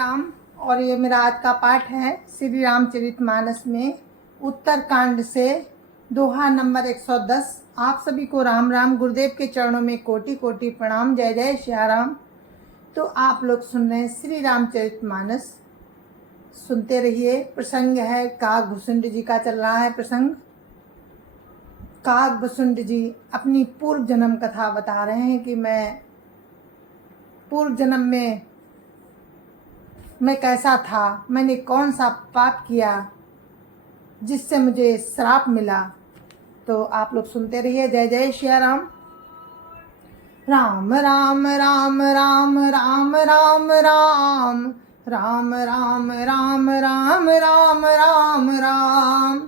राम। और ये मेरा आज का पाठ है श्री रामचरितमानस में उत्तरकांड से दोहा नंबर 110। आप सभी को राम राम। गुरुदेव के चरणों में कोटि कोटि प्रणाम। जय जय श्री राम। तो आप लोग सुन रहे हैं श्री रामचरितमानस, सुनते रहिए। प्रसंग है काकभुसुंड जी का, चल रहा है प्रसंग। काकभुसुंड जी अपनी पूर्व जन्म कथा बता रहे हैं कि मैं पूर्व जन्म में मैं कैसा था, मैंने कौन सा पाप किया जिससे मुझे श्राप मिला। तो आप लोग सुनते रहिए। जय जय श्री राम। राम राम राम राम राम राम राम राम राम राम राम राम राम राम।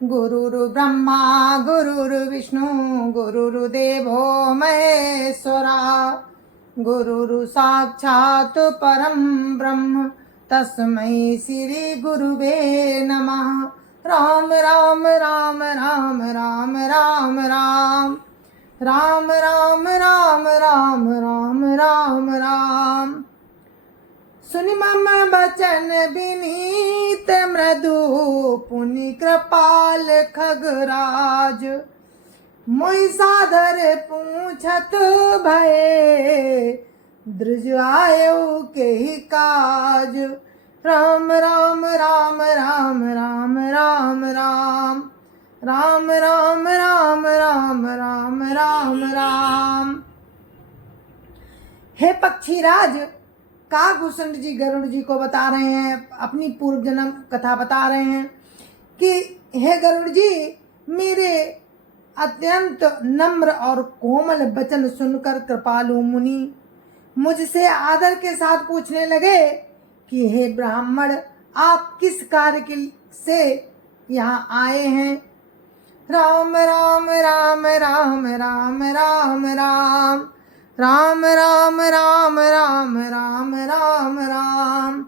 गुरुर् ब्रह्मा गुरुर्विष्णु गुरुर्देवो महेश्वरा, गुरुर् साक्षात् परं ब्रह्म तस्मै श्री गुरुवे नमः। राम राम राम राम राम राम राम राम राम राम राम राम राम राम। सुनि मम बचन विनीत मृदु पुनि कृपाल खगराज, मोहि सादर पूछत भये द्रुज आयो केहि काज। राम राम राम राम राम राम राम राम राम राम राम राम राम राम। हे पक्षीराज, काकभुसुंड जी गरुड़ जी को बता रहे हैं, अपनी पूर्व जन्म कथा बता रहे हैं कि हे गरुड़ जी, मेरे अत्यंत नम्र और कोमल वचन सुनकर कृपालु मुनि मुझसे आदर के साथ पूछने लगे कि हे ब्राह्मण, आप किस कार्य के से यहाँ आए हैं। राम राम राम राम राम राम राम राम राम राम राम राम राम राम।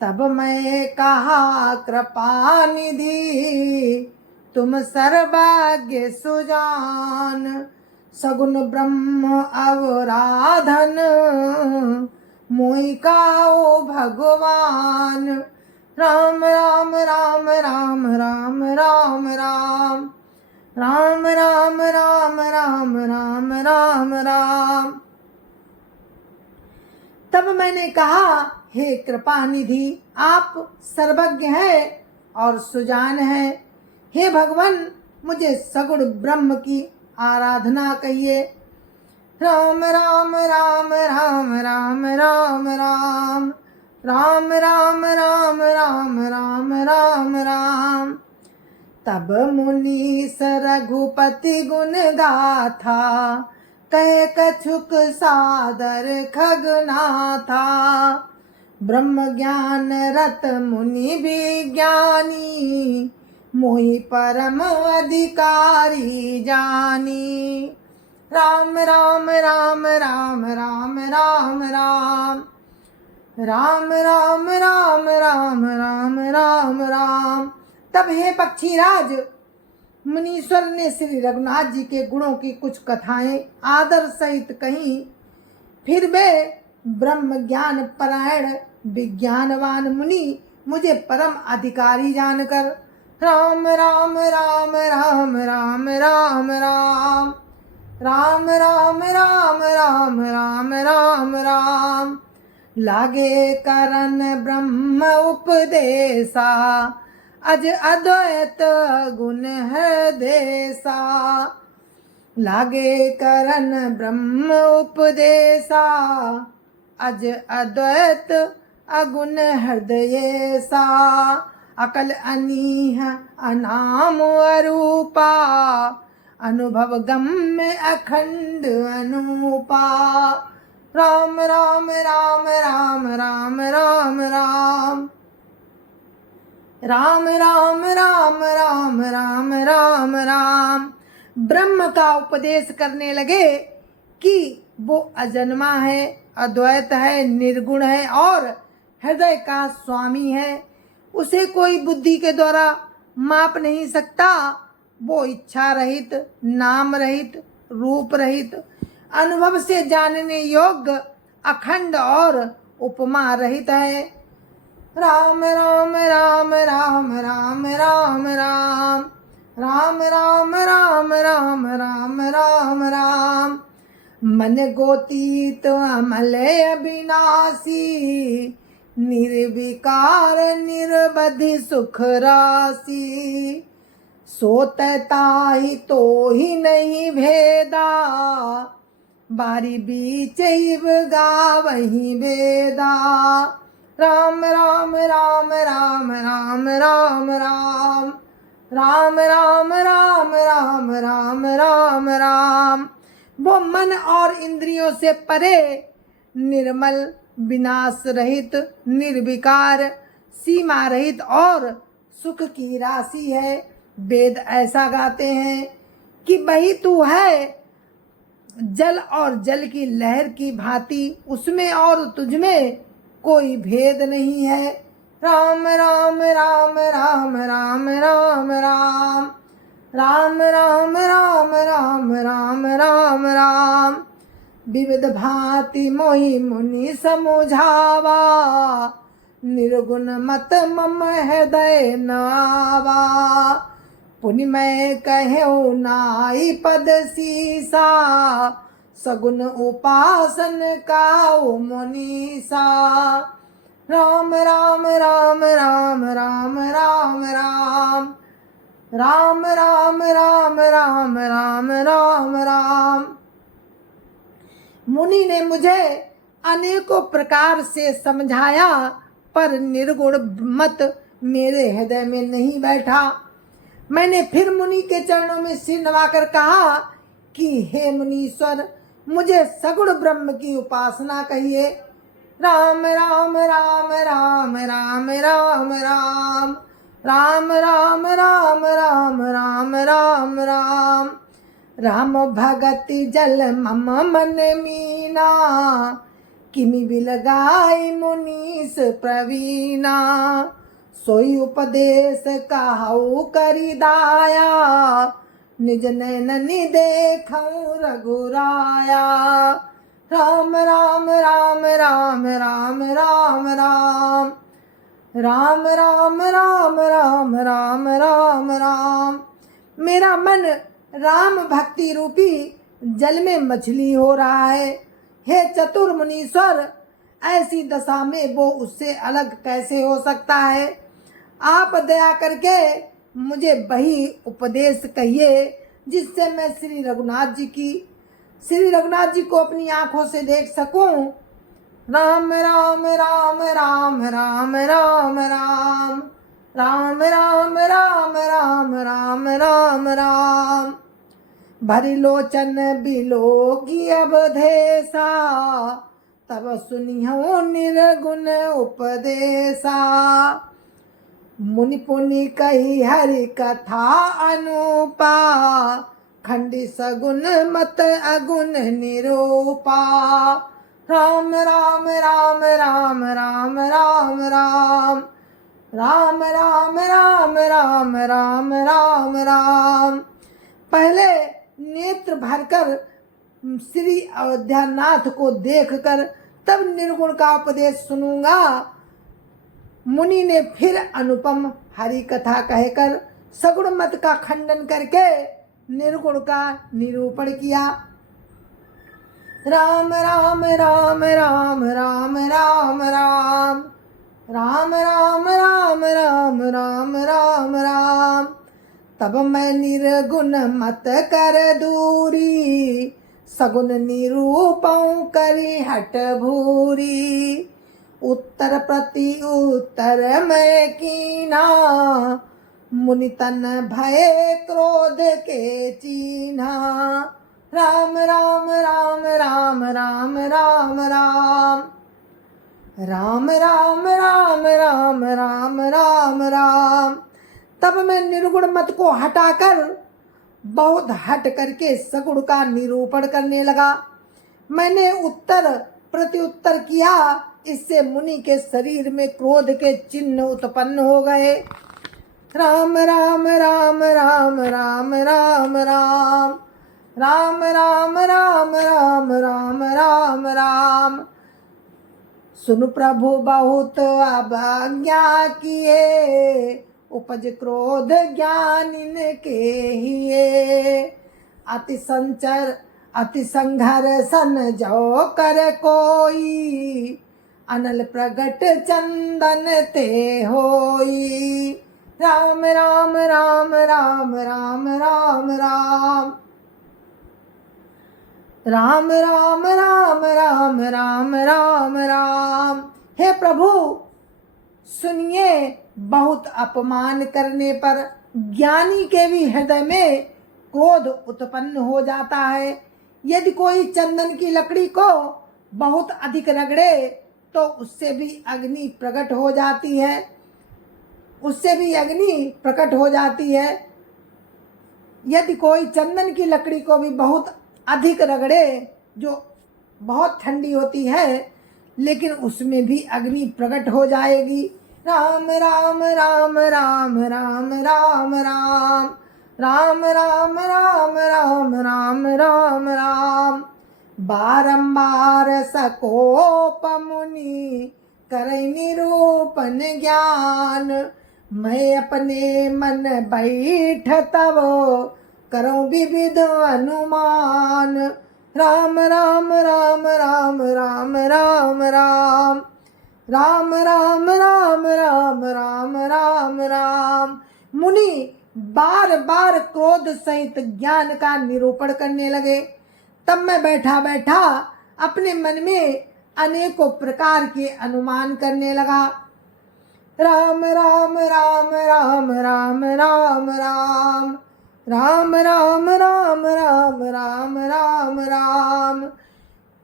तब मैं कहा कृपा निधि तुम सर्वज्ञ सुजान, सगुन ब्रह्म अवराधन मोहि काओ भगवान। राम राम राम राम राम राम राम राम राम राम राम राम राम राम। तब मैंने कहा, हे कृपा निधि, आप सर्वज्ञ हैं और सुजान हैं। हे भगवान, मुझे सगुण ब्रह्म की आराधना कहिए। राम राम राम राम राम राम राम राम राम राम राम राम राम राम। तब मुनीस रघुपति गुण गाथा, कह कछुक सादर खगनाथा। ब्रह्म ज्ञान रत मुनि विज्ञानी, मोहि परम अधिकारी जानी। राम राम राम राम राम राम राम राम राम राम राम राम राम राम। तब हे पक्षीराज, मुनीश्वर ने श्री रघुनाथ जी के गुणों की कुछ कथाएं आदर सहित कहीं। फिर वे ब्रह्म ज्ञान परायण विज्ञानवान मुनि मुझे परम अधिकारी जानकर राम राम राम राम राम राम राम राम राम राम राम राम राम राम लागे करन ब्रह्म उपदेशा, अज अद्वैत गुण है देसा। लागे करन ब्रह्म उपदेशा, अज अद्वैत अगुण हृदय सा। अकल अनीह अनाम अरूपा, अनुभव गम्य अखंड अनूपा। राम राम राम राम राम राम राम राम राम राम राम राम राम राम। ब्रह्म का उपदेश करने लगे कि वो अजन्मा है, अद्वैत है, निर्गुण है और हृदय का स्वामी है। उसे कोई बुद्धि के द्वारा माप नहीं सकता। वो इच्छा रहित, नाम रहित, रूप रहित, अनुभव से जानने योग्य, अखंड और उपमा रहित है। राम राम राम राम राम राम राम राम राम राम राम राम राम राम। मन गोतीत अमल अविनाशी, निर्विकार निर्बधि सुख राशि। सोतताहि तो ही नहीं भेदा, बारी बीच गावही वेदा। राम राम राम राम राम राम राम राम राम राम राम राम राम राम। वो मन और इंद्रियों से परे, निर्मल, विनाश रहित, निर्विकार, सीमा रहित और सुख की राशि है। वेद ऐसा गाते हैं कि वही तू है जल और जल की लहर की भांति, उसमें और तुझमें कोई भेद नहीं है। राम राम राम राम राम राम राम राम राम राम राम राम राम राम। विविध भांति मोहि मुनि समुझावा, निर्गुण मत मम हृदय न आवा। पुनि मैं कहूँ नाई पद सीसा, सगुन उपासन काऊ मुनीसा। राम राम राम राम राम राम राम राम राम राम राम राम राम राम। मुनि ने मुझे अनेकों प्रकार से समझाया, पर निर्गुण मत मेरे हृदय में नहीं बैठा। मैंने फिर मुनि के चरणों में सिर नवाकर कहा कि हे मुनीश्वर, मुझे सगुण ब्रह्म की उपासना कहिए। राम राम राम राम राम राम राम राम राम राम राम राम राम राम। राम भगति जल मम मन मीना, किमि बिलगाई मुनीस प्रवीणा। सोई उपदेश कहु करि दाया, निज नैननि देखऊँ रघुराया। राम राम राम राम राम राम राम राम राम राम राम राम राम राम। मेरा मन राम भक्ति रूपी जल में मछली हो रहा है। हे चतुर मुनीश्वर, ऐसी दशा में वो उससे अलग कैसे हो सकता है। आप दया करके मुझे वही उपदेश कहिए जिससे मैं श्री रघुनाथ जी को अपनी आंखों से देख सकूं। राम राम राम राम राम राम राम राम राम राम राम राम राम राम। भरी लोचन बिलोगी अवधेसा, तब सुनियो निर्गुण उपदेशा। मुनि पुनि कही हरि कथा अनुपा, खंडी सगुन मत अगुण निरूपा। राम राम राम राम राम राम राम राम राम राम राम राम राम राम। पहले नेत्र भरकर श्री अयोध्यानाथ को देखकर तब निर्गुण का उपदेश सुनूंगा। मुनि ने फिर अनुपम हरि कथा कहकर सगुण मत का खंडन करके निर्गुण का निरूपण किया। राम राम राम राम राम राम राम राम राम राम राम राम राम राम। तब मैं निर्गुण मत कर दूरी, सगुण निरूपऊँ करी हट भूरी। उत्तर प्रति उत्तर मैं कीना, मुनि तन भय क्रोध के चीन्हा। राम राम राम राम राम राम राम राम राम राम राम राम राम राम। तब मैं निर्गुण मत को हटाकर बहुत हट करके सगुण का निरूपण करने लगा। मैंने उत्तर प्रत्युत्तर किया, इससे मुनि के शरीर में क्रोध के चिन्ह उत्पन्न हो गए। राम राम राम राम राम राम राम राम राम राम राम राम राम राम। सुन प्रभु बहुत अवज्ञा किए, उपज क्रोध ज्ञान इनके हिए। अति संघर्षण जो कर कोई, अनल प्रगट चंदन ते होई। राम राम राम राम राम राम राम राम राम राम राम राम राम राम। हे प्रभु सुनिए, बहुत अपमान करने पर ज्ञानी के भी हृदय में क्रोध उत्पन्न हो जाता है। यदि कोई चंदन की लकड़ी को बहुत अधिक रगड़े तो उससे भी अग्नि प्रकट हो जाती है, यदि कोई चंदन की लकड़ी को भी बहुत अधिक रगड़े, जो बहुत ठंडी होती है, लेकिन उसमें भी अग्नि प्रकट हो जाएगी। राम राम राम राम राम राम राम राम राम राम राम राम राम राम। बारंबार सकोप मुनि करई निरूपण ज्ञान, मैं अपने मन बैठ तब करूं विविध अनुमान। राम राम राम राम राम राम राम राम राम राम राम राम राम राम। मुनि बार बार क्रोध सहित ज्ञान का निरूपण करने लगे। तब मैं बैठा बैठा अपने मन में अनेकों प्रकार के अनुमान करने लगा। राम राम राम राम राम राम राम राम राम राम राम राम राम राम।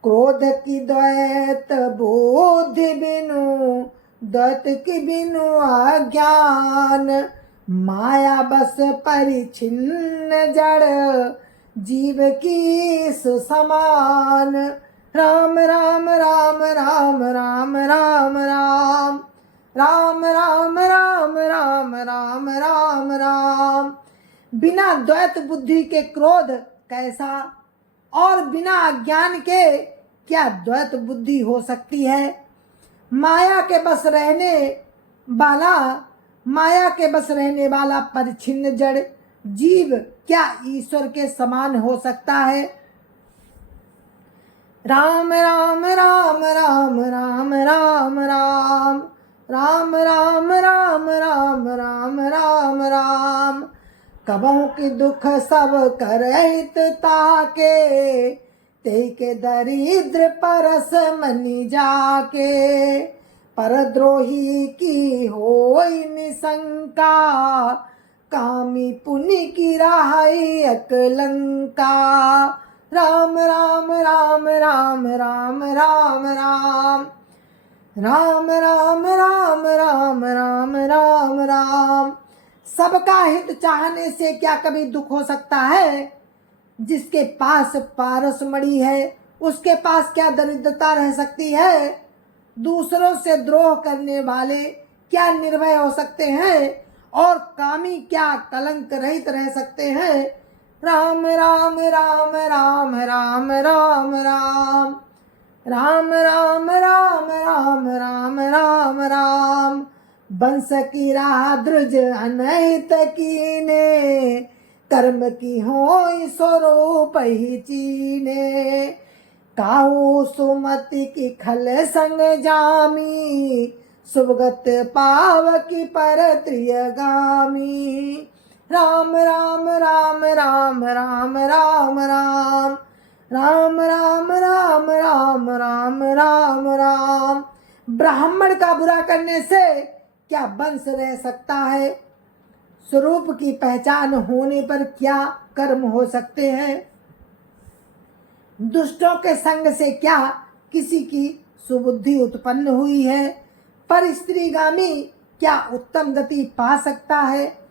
क्रोध की द्वैत बुद्धि बिनु, द्वैत की बिनु अज्ञान, माया बस परिचिन्न जड़, जीव की सुसमान। राम राम राम राम राम राम राम राम राम राम राम राम राम राम। बिना द्वैत बुद्धि के क्रोध कैसा, और बिना अज्ञान के क्या द्वैत बुद्धि हो सकती है। माया के बस रहने वाला परिच्छिन्न जड़ जीव क्या ईश्वर के समान हो सकता है। राम राम राम राम राम राम राम राम राम राम राम राम राम राम। कबहु की दुख सब करहित ताके, ते के दरिद्र परस मनि जाके, परद्रोही की होई निशंका, कामी पुनि की राही अकलंका। राम राम राम राम राम राम राम राम राम राम राम राम राम राम। सबका हित चाहने से क्या कभी दुख हो सकता है। जिसके पास पारसमणि है उसके पास क्या दरिद्रता रह सकती है। दूसरों से द्रोह करने वाले क्या निर्भय हो सकते हैं, और कामी क्या कलंक रहित रह सकते हैं। राम राम राम राम राम राम राम राम राम राम राम राम राम राम। बंस की राह द्रुज अनहित कीने, कर्म की होई स्वरूप ही चीने। काहू सुमति की खल संग जामी, सुभगत पाव की पर त्रियगामी। राम राम राम राम राम राम राम राम राम राम राम राम राम राम। ब्राह्मण का बुरा करने से क्या वंश रह सकता है। स्वरूप की पहचान होने पर क्या कर्म हो सकते हैं। दुष्टों के संग से क्या किसी की सुबुद्धि उत्पन्न हुई है। पर स्त्रीगामी क्या उत्तम गति पा सकता है।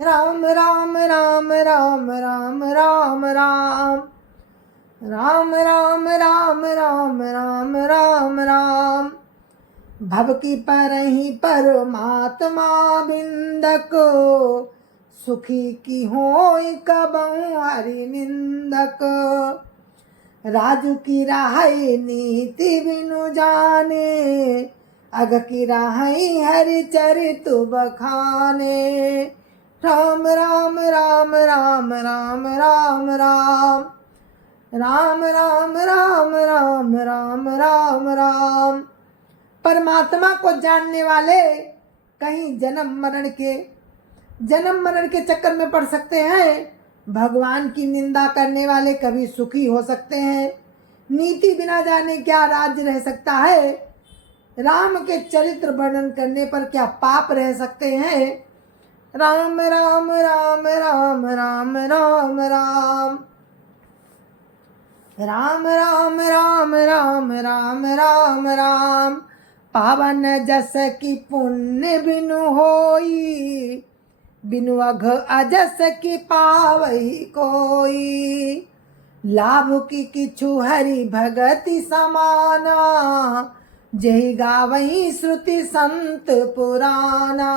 राम राम राम राम राम राम राम राम राम राम राम राम राम राम। भव की परहि परमात्मा बिंदक, सुखी की होई कबहु हरि निंदक। राजू की राहई नीति बिनु जाने, अग की राहई हरि चरितु बखाने। राम राम राम राम राम राम राम राम राम राम राम राम राम राम। परमात्मा को जानने वाले कहीं जन्म मरण के चक्कर में पड़ सकते हैं। भगवान की निंदा करने वाले कभी सुखी हो सकते हैं। नीति बिना जाने क्या राज्य रह सकता है। राम के चरित्र वर्णन करने पर क्या पाप रह सकते हैं। राम राम राम राम राम राम राम राम राम राम राम राम राम राम। पावन जस की पुण्य बिनु होई, बिनु अघ अजस की पावई कोई। लाभ की किछु हरि भगति समाना, जय गावई श्रुति संत पुराना।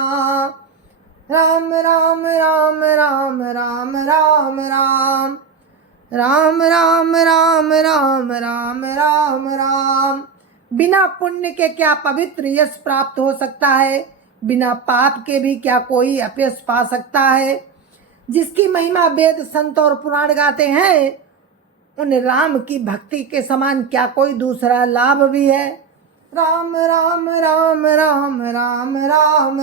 राम राम राम राम राम राम राम राम राम राम राम राम राम राम। बिना पुण्य के क्या पवित्र यश प्राप्त हो सकता है। बिना पाप के भी क्या कोई अपयश पा सकता है। जिसकी महिमा वेद संत और पुराण गाते हैं, उन राम की भक्ति के समान क्या कोई दूसरा लाभ भी है। राम राम राम राम राम राम राम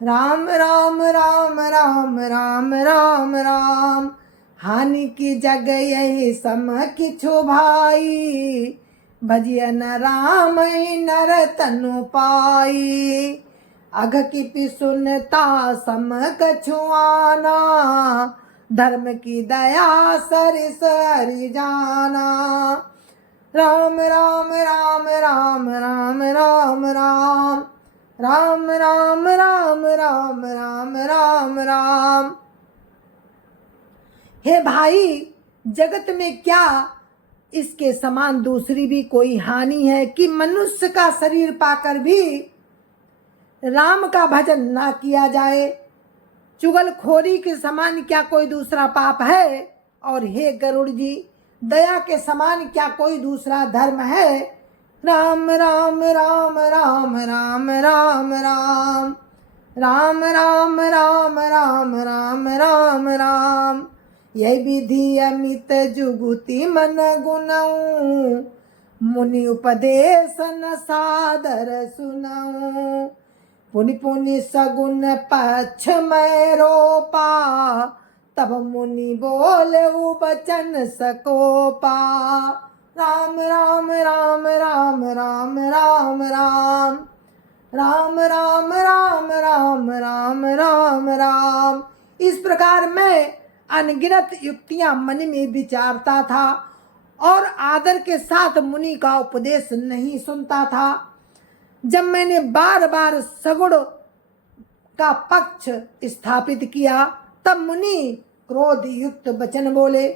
राम राम राम राम राम राम राम। हानि की जग यही सम किछु भाई, भजियन राम नर तनु पाई। अघ की पिसुनता सम कछुआना, धर्म की दया सरिस हरि जाना। राम राम राम राम राम राम राम राम राम राम राम राम राम राम। हे भाई, जगत में क्या इसके समान दूसरी भी कोई हानि है कि मनुष्य का शरीर पाकर भी राम का भजन ना किया जाए। चुगलखोरी के समान क्या कोई दूसरा पाप है। और हे गरुड़ जी, दया के समान क्या कोई दूसरा धर्म है। राम राम राम राम राम राम राम राम राम राम राम राम राम राम। यही विधि अमित जुगुति मन गुनऊ, मुनि उपदेश न सादर सुनऊ। पुनि पुनि सगुन पक्ष में रोपा, तब मुनि बोलऊ बचन सकोपा। राम राम राम राम राम राम राम राम राम राम राम राम राम राम। इस प्रकार मैं अनगिनत युक्तियां मन में विचारता था और आदर के साथ मुनि का उपदेश नहीं सुनता था। जब मैंने बार बार सगुण का पक्ष स्थापित किया, तब मुनि क्रोध युक्त वचन बोले।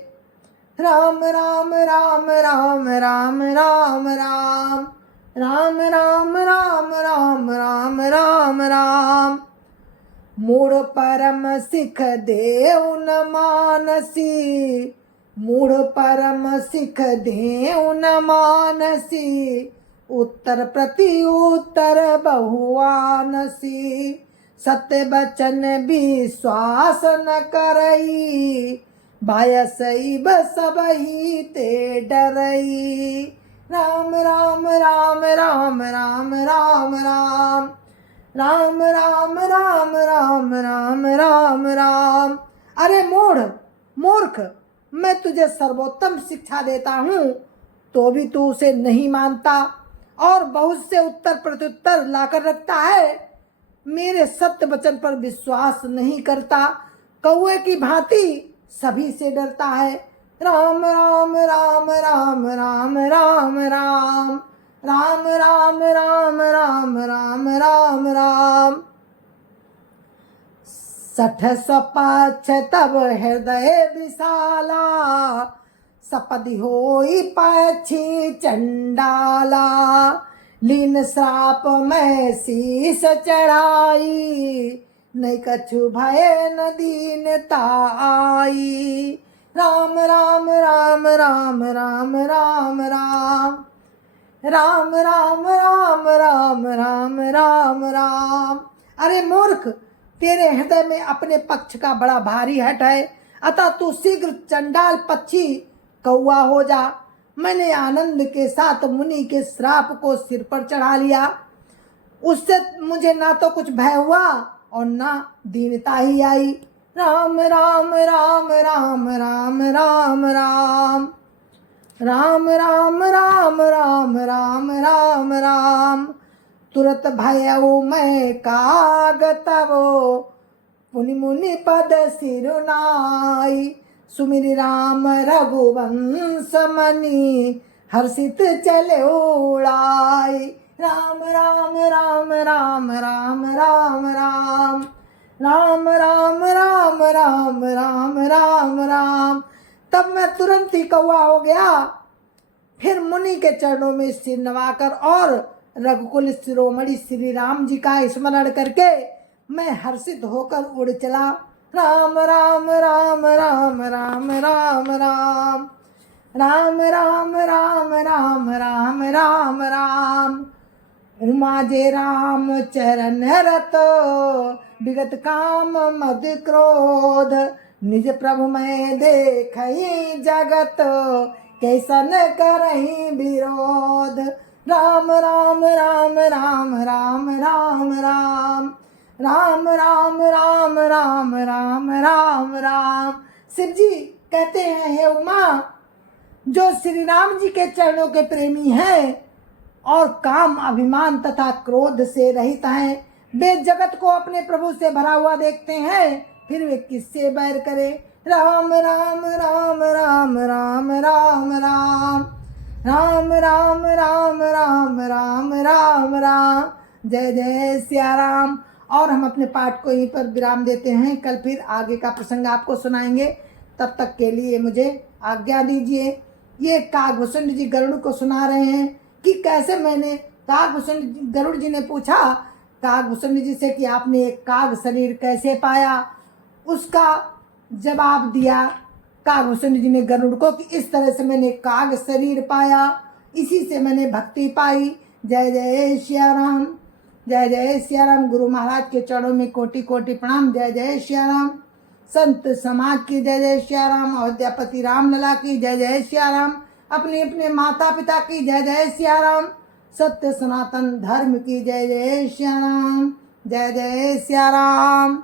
राम राम राम राम राम राम राम राम राम राम राम राम राम राम। मूढ़ परम सिख देव न मानसी, मूढ़ परम सिख देव न मानसी। उत्तर प्रति उत्तर बहुआनसी, सत्य वचन विश्वास न करई। बायसई सबही ते डरई। राम राम राम राम राम राम राम राम राम राम राम राम राम राम। अरे मूर्ख, मैं तुझे सर्वोत्तम शिक्षा देता हूँ तो भी तू उसे नहीं मानता और बहुत से उत्तर प्रत्युत्तर लाकर रखता है। मेरे सत्य वचन पर विश्वास नहीं करता, कौए की भांति सभी से डरता है। राम राम राम राम राम राम राम राम राम राम राम राम राम राम। सठ सपाछ तब हृदय विशाला, सपदि होई पाछी चंडाला। लीन श्राप में शीस चढ़ाई, नहीं कछु भय न दीनता आई। राम राम राम राम राम राम राम राम राम राम राम राम राम राम। अरे मूर्ख, तेरे हृदय में अपने पक्ष का बड़ा भारी हट है, अतः तू शीघ्र चंडाल पक्षी कौआ हो जा। मैंने आनंद के साथ मुनि के श्राप को सिर पर चढ़ा लिया, उससे मुझे ना तो कुछ भय हुआ और ना दीनता ही आई। राम राम राम राम राम राम राम राम राम राम राम राम राम राम। तुरत भयउ मैं काग तबो पुनि मुनि पद सिरुनाई। सुमिरि राम रघुवंश मनि हर्षित चले उड़ाई। राम राम राम राम राम राम राम राम राम राम राम राम राम राम। तब मैं तुरंत ही कौवा हो गया। फिर मुनि के चरणों में सिर नवाकर और रघुकुल शिरोमणि श्री राम जी का स्मरण करके मैं हर्षित होकर उड़ चला। राम राम राम राम राम राम राम राम राम राम राम राम राम राम। उमा जे राम चरण रत विगत काम मद क्रोध। निज प्रभु मैं देखहि जगत कैसन करहि विरोध। राम राम राम राम राम राम राम राम राम राम राम राम राम राम। शिव जी कहते हैं, हे उमा, जो श्री राम जी के चरणों के प्रेमी हैं और काम अभिमान तथा क्रोध से रहित हैं, वे जगत को अपने प्रभु से भरा हुआ देखते हैं, फिर वे किससे बैर करें। राम राम राम राम राम राम राम राम राम राम राम राम राम राम। जय जय सिया राम। और हम अपने पाठ को यहीं पर विराम देते हैं, कल फिर आगे का प्रसंग आपको सुनाएंगे। तब तक के लिए मुझे आज्ञा दीजिए। ये काकभूषण जी गरुड़ को सुना रहे हैं कि कैसे मैंने काकभूषण गरुड़ जी ने पूछा काकभूषण जी से कि आपने एक काग शरीर कैसे पाया। उसका जवाब दिया काकभूषण जी ने गरुड़ को कि इस तरह से मैंने काग शरीर पाया, इसी से मैंने भक्ति पाई। जय जय सिया राम। जय जय सिया राम। गुरु महाराज के चरणों में कोटि कोटि प्रणाम। जय जय सिया राम। संत समाज की जय जय सिया राम। अयोध्यापति राम लला की जय जय सिया राम। अपने अपने माता पिता की जय जय सिया राम। सत्य सनातन धर्म की जय जय सिया राम। जय जय सिया राम।